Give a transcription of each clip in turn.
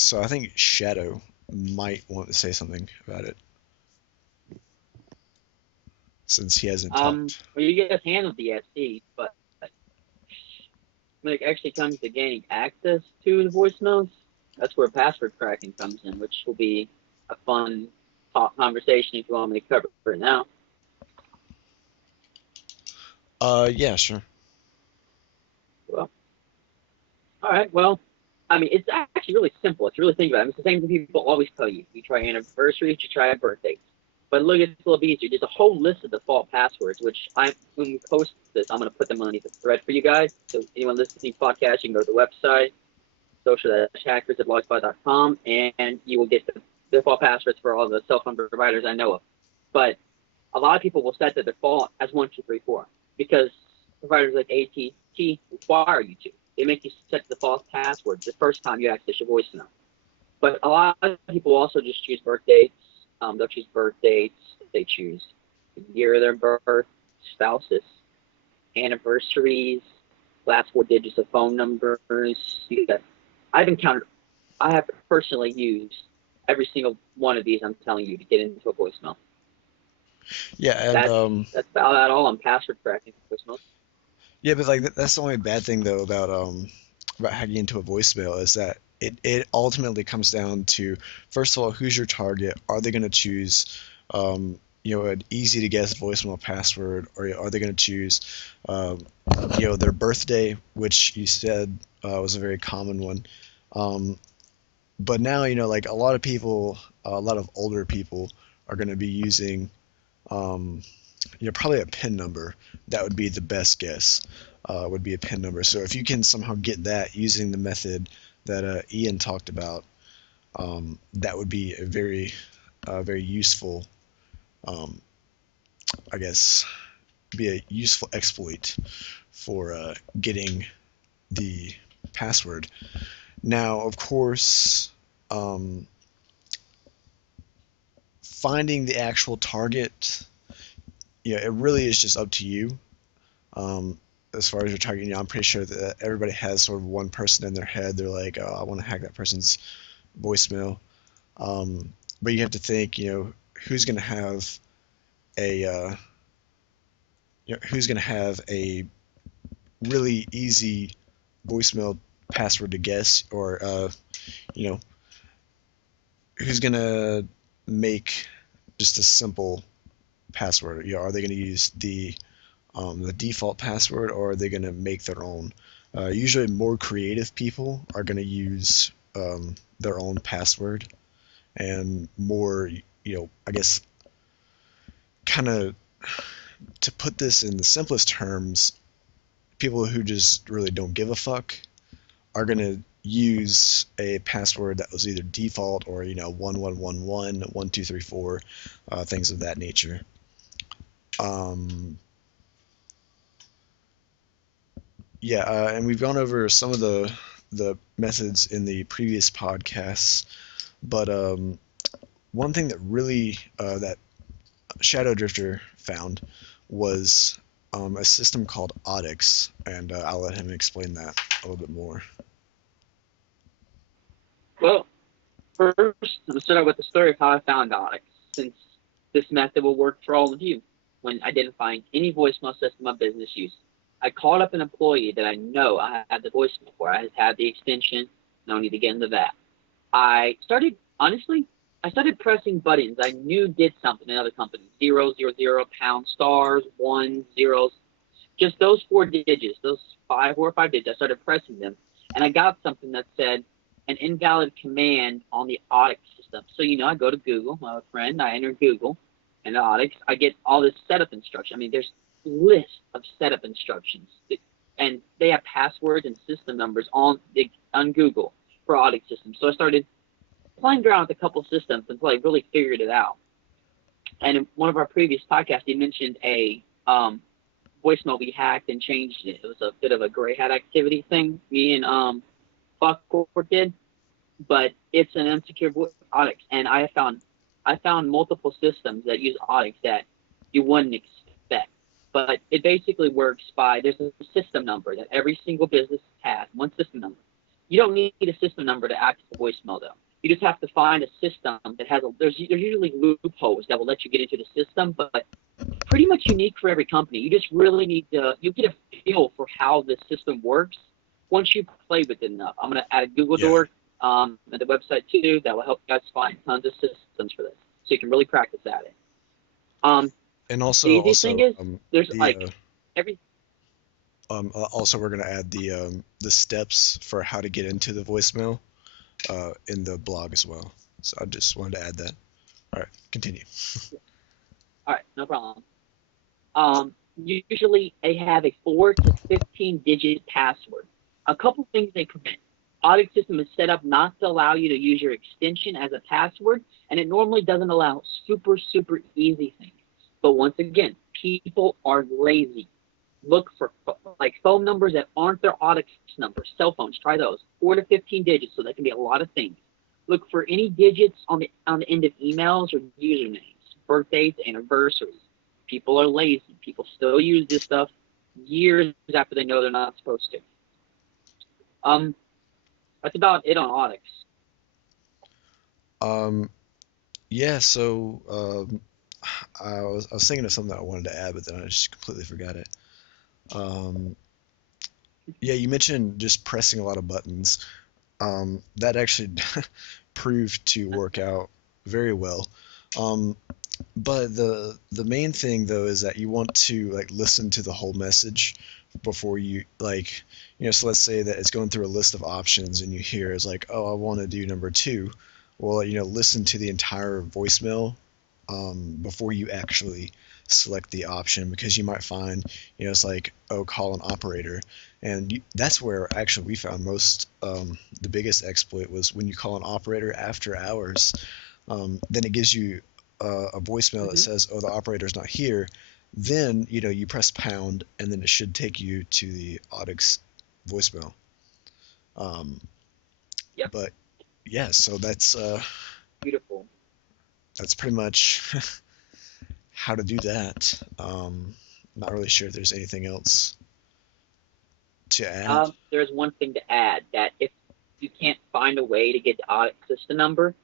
So I think Shadow might want to say something about it since he hasn't talked. Well, you guys handled the SE, but when it actually comes to gaining access to the voicemails, that's where password cracking comes in, which will be a fun talk conversation if you want me to cover it now. Yeah, sure. Well, all right. Well, I mean, it's actually really simple. It's really think about it. It's the same thing people always tell you. You try anniversaries, you try birthdays. But look, it's a little easier. There's a whole list of default passwords, which when we post this, I'm going to put them underneath the thread for you guys. So anyone listening to the podcast, you can go to the website, social-hackers@blogspot.com, and you will get the default passwords for all the cell phone providers I know of. But a lot of people will set the default as 1, 2, 3, 4 because providers like AT&T require you to. They make you set the default password the first time you access your voicemail. But a lot of people also just choose birth dates. They'll choose birth dates. They choose the year of their birth, spouses, anniversaries, last 4 digits of phone numbers. I've encountered, I have personally used every single one of these I'm telling you to get into a voicemail. Yeah, and That's that's about all on password cracking voicemails. yeah, but like that's the only bad thing though about hacking into a voicemail is that it ultimately comes down to first of all, who's your target? Are they going to choose an easy to guess voicemail password, or are they going to choose um, their birthday, which you said was a very common one. Um, but now, like a lot of people, a lot of older people are going to be using um, probably a PIN number. That would be the best guess. Would be a PIN number. So if you can somehow get that using the method that Ian talked about, that would be a very useful, um, I guess, be a useful exploit for getting the password. Now, of course, um, finding the actual target, it really is just up to you. Um, as far as your target, I'm pretty sure that everybody has sort of one person in their head. They're like, oh, I want to hack that person's voicemail. Um, but you have to think, who's going to have a, who's going to have a really easy voicemail password to guess, or you know, who's going to make just a simple password. Are they going to use the default password, or are they going to make their own? Usually, more creative people are going to use their own password, and more, I guess, kind of to put this in the simplest terms, people who just really don't give a fuck are going to use a password that was either default or 1111 1234, things of that nature. Um, Yeah, and we've gone over some of the methods in the previous podcasts, but one thing that really that Shadow Drifter found was a system called Odyx, and I'll let him explain that a little bit more. Well, first, I'm going to start out with the story of how I found Onyx, since this method will work for all of you when identifying any voicemail system of business use. I called up an employee that I know I had the voicemail for. I had the extension. No need to get into that. I started, honestly, I started pressing buttons I knew did something in other companies. 000, pound stars, ones, zeros. Just those 4 digits, those 4 or 5 digits, I started pressing them. And I got something that said an invalid command on the Odyx system. So, I go to Google, my friend, I enter Google and Odyx. I get all this setup instruction. I mean, there's lists of setup instructions. And they have passwords and system numbers on Google for Odyx systems. So I started playing around with a couple systems until I really figured it out. And in one of our previous podcasts, he mentioned a voicemail we hacked and changed it. It was a bit of a gray hat activity thing me and Buckcourt did, but it's an unsecure Onyx, and I found multiple systems that use Onyx that you wouldn't expect. But it basically works by there's a system number that every single business has, one system number. You don't need a system number to access the voicemail though. You just have to find a system that has a there's usually loopholes that will let you get into the system, but pretty much unique for every company. You just really need to you get a feel for how the system works once you play with it enough. I'm gonna add a Google Yeah. Door at the website too that will help you guys find tons of systems for this, so you can really practice at it. Um, And the easiest thing is there's the like every also we're gonna add the steps for how to get into the voicemail in the blog as well. So I just wanted to add that. All right, continue. all right, no problem. Usually they have a 4 to 15 digit password. A couple things they prevent. Audit system is set up not to allow you to use your extension as a password, and it normally doesn't allow super easy things. But once again, people are lazy. Look for like phone numbers that aren't their audit numbers. Cell phones, try those. 4 to 15 digits, so that can be a lot of things. Look for any digits on the end of emails or usernames, birthdays, anniversaries. People are lazy. People still use this stuff years after they know they're not supposed to. Um, that's about it on audits. Um, yeah, so I was thinking of something that I wanted to add, but then I just completely forgot it. Um, yeah, you mentioned just pressing a lot of buttons. That actually proved to work out very well. Um, but the main thing though is that you want to like listen to the whole message before you like so let's say that it's going through a list of options and you hear it's like, oh, I want to do number two. Well, listen to the entire voicemail before you actually select the option, because you might find it's like, oh, call an operator. And that's where actually we found most the biggest exploit was when you call an operator after hours. Then it gives you a voicemail that Mm-hmm. says, "Oh, the operator's not here." Then you press pound, and then it should take you to the Audix voicemail. Um, Yep, but yeah, so beautiful. that's pretty much how to do that. Not really sure if there's anything else to add. There's one thing to add that if you can't find a way to get the audit system number,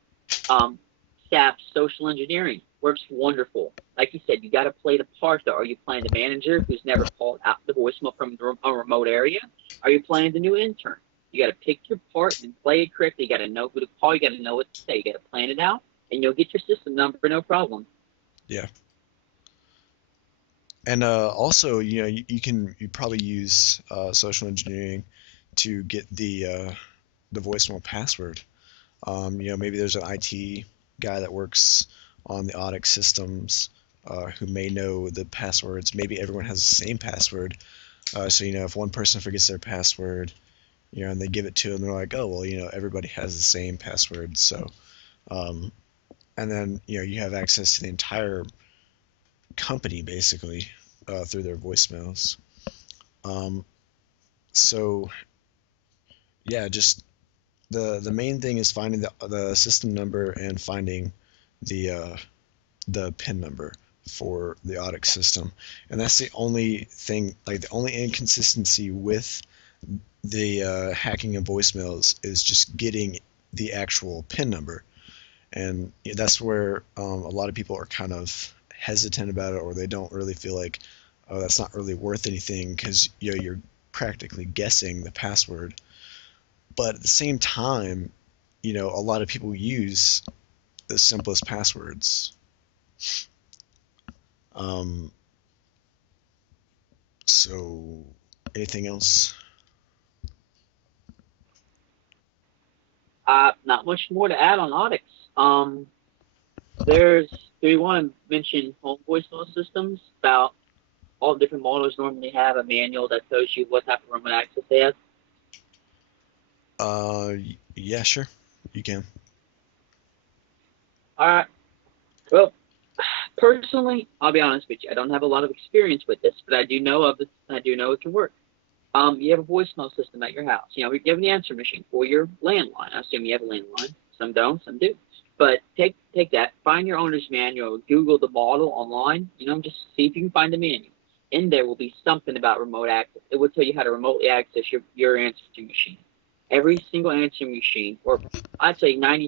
um, staff social engineering works wonderful. Like you said, you got to play the part though. Are you playing the manager who's never called out the voicemail from a remote area? Are you playing the new intern? You got to pick your part and play it correctly. You got to know who to call. You got to know what to say. You got to plan it out, and you'll get your system number no problem. Yeah. And also, you probably use social engineering to get the voicemail password. Maybe there's an IT guy that works on the Audix systems who may know the passwords. Maybe everyone has the same password. So, if one person forgets their password, and they give it to them, they're like, oh, well, everybody has the same password. So, um, and then, you have access to the entire company basically through their voicemails. Um, so, yeah, just the main thing is finding the system number and finding the PIN number for the Audix system, and that's the only thing. Like the only inconsistency with the hacking of voicemails is just getting the actual PIN number, and that's where a lot of people are kind of hesitant about it, or they don't really feel like, oh, that's not really worth anything because you're practically guessing the password. But at the same time, a lot of people use the simplest passwords. Um, so, anything else? Not much more to add on audits. Um, there's do you want to mention home voicemail systems about all the different models normally have a manual that tells you what type of remote access they have? Yeah, sure, you can. All right. Well, personally, I'll be honest with you. I don't have a lot of experience with this, but I do know of it. I do know it can work. You have a voicemail system at your house. You have an answer machine for your landline. I assume you have a landline. Some don't, some do. But take that, find your owner's manual, Google the model online. Just see if you can find the manual. In there will be something about remote access. It will tell you how to remotely access your answering machine. every single answering machine, or I'd say 90